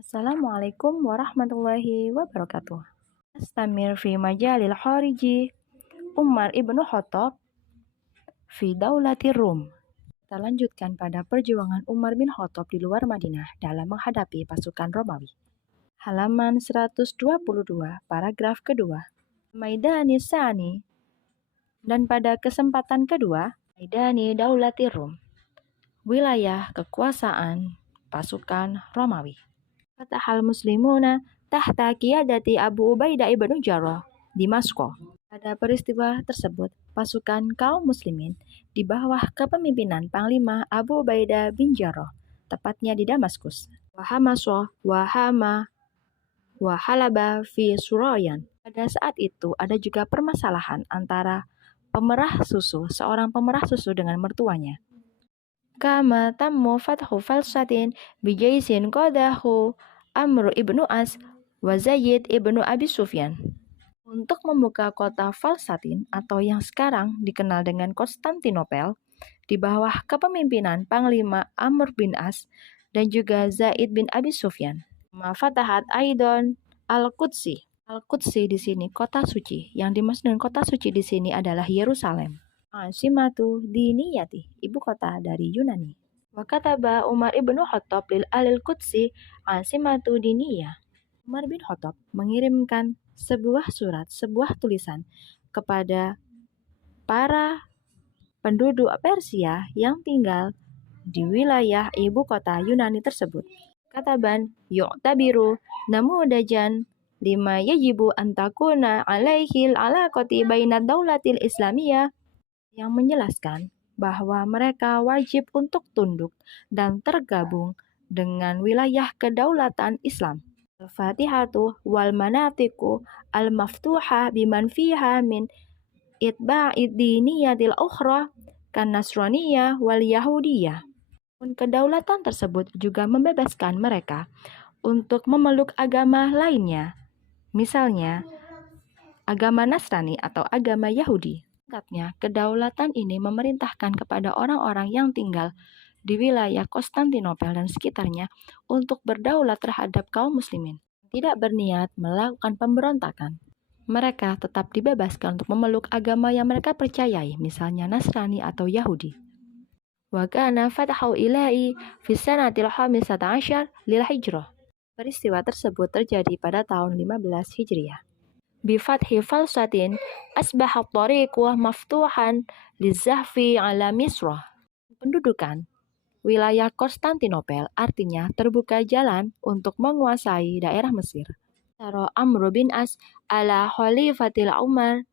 Assalamualaikum warahmatullahi wabarakatuh. Astamir fi majalil khariji Umar ibnu Khattab fi daulatir Rum. Kita lanjutkan pada perjuangan Umar bin Khattab di luar Madinah dalam menghadapi pasukan Romawi. Halaman 122, paragraf kedua. Maidani Sani, dan pada kesempatan kedua, Maidani Daulatir Rum, wilayah kekuasaan pasukan Romawi. Fatahal muslimuna tahta qiyadati Abu Ubaidah ibnu Jarrah di Masko. Pada peristiwa tersebut, pasukan kaum muslimin di bawah kepemimpinan Panglima Abu Ubaidah bin Jarrah, tepatnya di Damaskus. Wahalaba fi Surayan. Pada saat itu ada juga permasalahan antara seorang pemerah susu dengan mertuanya. Kama tammu fathu falsatin bijaisin qadahu Amr ibnu As wa Zaid ibnu Abi Sufyan. Untuk membuka kota Falsatin atau yang sekarang dikenal dengan Konstantinopel di bawah kepemimpinan Panglima Amr bin As dan juga Zaid bin Abi Sufyan. Fatahat Aidon Al-Qudsi. Al-Qudsi di sini kota suci. Yang dimaksud dengan kota suci di sini adalah Yerusalem. Asimatu diniyati, ibu kota dari Yunani. Wa kataba Umar ibnu Khattab lil alil Qudsi asimatu diniyah. Umar bin Khattab mengirimkan sebuah tulisan kepada para penduduk Persia yang tinggal di wilayah ibu kota Yunani tersebut. Kataban yu'tabiru namudajan lima yajibu antakuna alaihil alaqati bainad daulatil islamiyah, yang menjelaskan bahwa mereka wajib untuk tunduk dan tergabung dengan wilayah kedaulatan Islam. Al-Fatihatu wal manatiku al-maftuha biman fiha min itba'id diniyatil ukhra kan nasraniyah wal yahudiyah. Kedaulatan tersebut juga membebaskan mereka untuk memeluk agama lainnya, misalnya agama Nasrani atau agama Yahudi. Singkatnya, kedaulatan ini memerintahkan kepada orang-orang yang tinggal di wilayah Konstantinopel dan sekitarnya untuk berdaulat terhadap kaum muslimin. Tidak berniat melakukan pemberontakan. Mereka tetap dibebaskan untuk memeluk agama yang mereka percayai, misalnya Nasrani atau Yahudi. Wa kana fathu ilahi fi sanatil khamisata asyar lil hijrah. Peristiwa tersebut terjadi pada tahun 15 Hijriah. Bifathi falsatin asbahat tariqu maftuhan lizahfi ala Misrah. Pendudukan wilayah Konstantinopel artinya terbuka jalan untuk menguasai daerah Mesir. Taro Amr bin As ala khalifatil Umar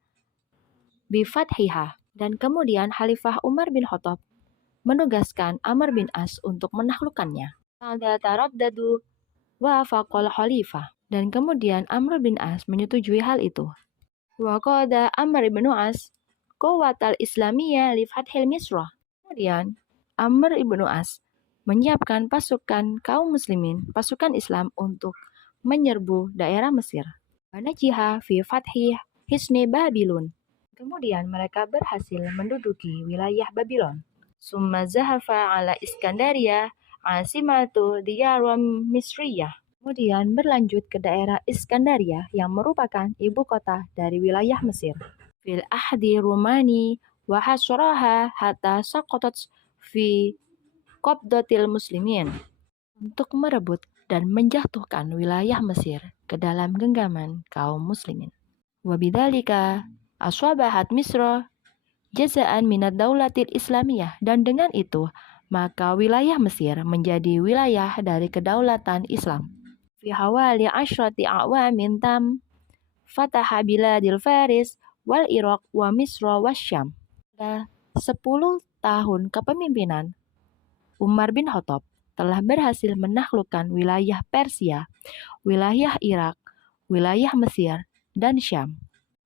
bifathiha, dan kemudian Khalifah Umar bin Khattab menugaskan Amr bin As untuk menaklukkannya. Ada taraddadu wa faqal khalifah, dan kemudian Amr bin As menyetujui hal itu. Wa qada Amr bin As quwwatal islamiyah li fathil Misrah. Kemudian Amr ibnu As menyiapkan pasukan kaum muslimin, pasukan Islam untuk menyerbu daerah Mesir. Wanajiha fi fathi hisni Babilon. Kemudian mereka berhasil menduduki wilayah Babylon. Summa zahafa ala Iskandaria asimatu diyarum Misriyah. Kemudian berlanjut ke daerah Iskandaria yang merupakan ibu kota dari wilayah Mesir. Fil ahdi Rumani wa hasraha hatta saqatat fi qabdatil muslimin, untuk merebut dan menjatuhkan wilayah Mesir ke dalam genggaman kaum muslimin. Wa bidzalika aswabahat Misra jazaan minad daulatil islamiyah, dan dengan itu maka wilayah Mesir menjadi wilayah dari kedaulatan Islam. Fi hawali asyrati a'wamin tam fataha biladil Faris wal Iraq wa Misra wa Syam. Pada 10 tahun kepemimpinan Umar bin Khattab telah berhasil menaklukkan wilayah Persia, wilayah Irak, wilayah Mesir, dan Syam.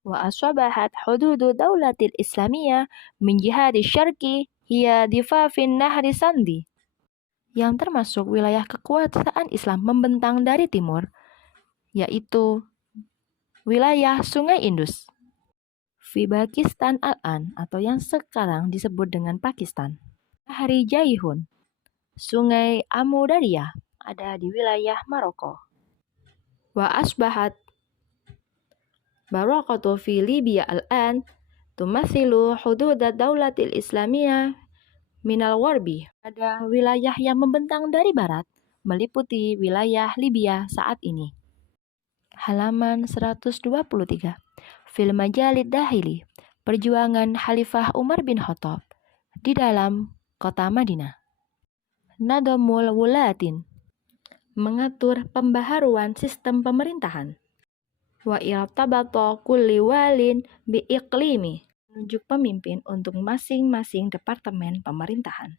Wa aswabahat hududu daulatil islamiyah min jihadi syarqi hiya difafin nahri Sandi, yang termasuk wilayah kekuasaan Islam membentang dari timur, yaitu wilayah Sungai Indus. Fi Pakistan al-an, atau yang sekarang disebut dengan Pakistan. Nahri Jaihun, Sungai Amu Darya, ada di wilayah Maroko. Wa asbahat baraqatu fi Libya al-an tumathilu hudud ad-daulatil islamiyah minal warbi. Ada wilayah yang membentang dari barat, meliputi wilayah Libya saat ini. Halaman 123. Fil Majalid Dahili, perjuangan Khalifah Umar bin Khattab di dalam kota Madinah. Nadomul wulatin, mengatur pembaharuan sistem pemerintahan. Wa irtabata kulli walin bi iqlimi, menunjuk pemimpin untuk masing-masing departemen pemerintahan.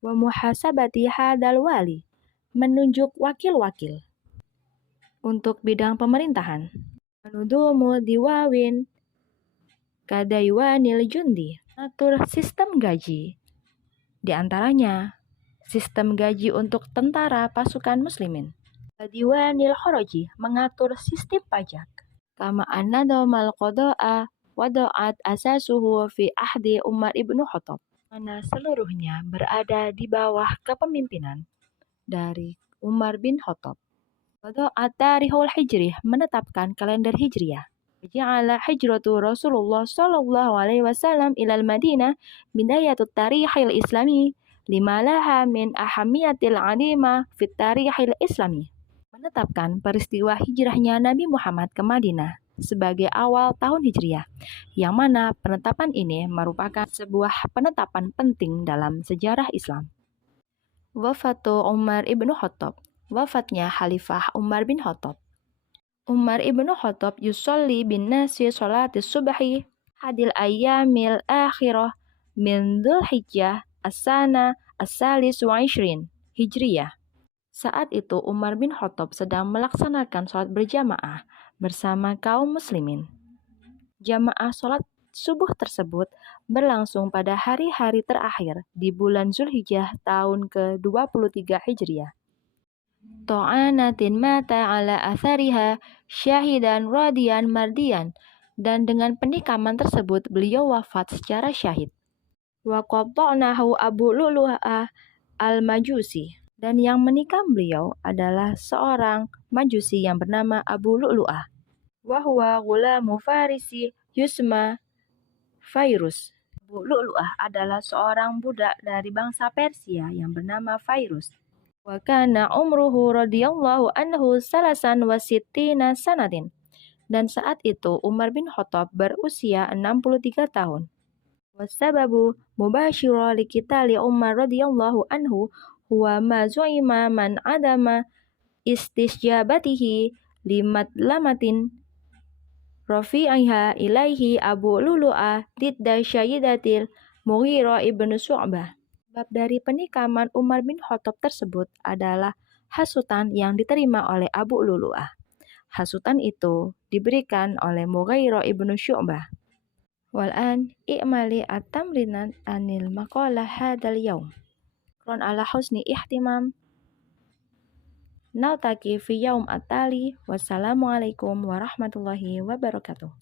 Wa muhasabati hadal wali, menunjuk wakil-wakil untuk bidang pemerintahan. Menudumu diwawin kadaiwanil jundi, atur sistem gaji. Di antaranya sistem gaji untuk tentara pasukan muslimin. Diwanil khoroji, mengatur sistem pajak. Kama an-nadomal qada'a wada'at asasuhu fi ahdi Umar ibnu Khattab, mana seluruhnya berada di bawah kepemimpinan dari Umar bin Khattab. Wada'at tarihul hijrih, menetapkan kalender hijriah. Ja'ala hijratu Rasulullah sallallahu alaihi wasallam ilal Madinah bidayatut tarihil islami lima laha min ahamiyatil adima fit tarihil islami. Menetapkan peristiwa hijrahnya Nabi Muhammad ke Madinah sebagai awal tahun Hijriah, yang mana penetapan ini merupakan sebuah penetapan penting dalam sejarah Islam. Wafatu Umar ibnu Khattab, wafatnya Khalifah Umar bin Khattab. Umar ibnu Khattab yusolli bin nasi sholatis subhi hadil ayyamil akhirah min Dzulhijjah as-sana as-salis wa ishrin Hijriyah. Saat itu Umar bin Khattab sedang melaksanakan sholat berjamaah bersama kaum muslimin. Jamaah sholat subuh tersebut berlangsung pada hari-hari terakhir di bulan Zulhijjah tahun ke-23 Hijriah. To'anatin mata ala athariha syahidan radian mardian, dan dengan penikaman tersebut beliau wafat secara syahid. Wa qatta'nahu Abu Lu'lu'ah al-Majusi, dan yang menikam beliau adalah seorang Majusi yang bernama Abu Lu'lu'ah. Wa huwa ghulamu Farisi yusma Fairus. Abu Lu'lu'ah adalah seorang budak dari bangsa Persia yang bernama Fairus. Wa kana umruhu radhiyallahu anhu salasan wa sittina sanatin. Dan saat itu Umar bin Khattab berusia 63 tahun. Wa sababu mubashira li qitali Umar radhiyallahu anhu huwa ma zu'ima man adama istijabatihi limatlamatin rafi'iha ilaihi Abu Lu'lu'ah didda syahidatil Mughirah ibnu Syu'bah. Sebab dari penikaman Umar bin Khattab tersebut adalah hasutan yang diterima oleh Abu Lu'lu'ah. Hasutan itu diberikan oleh Mughirah ibnu Syu'bah. Wal'an i'mali at-tamrinat anil maqalah hadal yaum. Kron ala husni ihtimam. Naltaki fi yaum at-tali. Wassalamualaikum warahmatullahi wabarakatuh.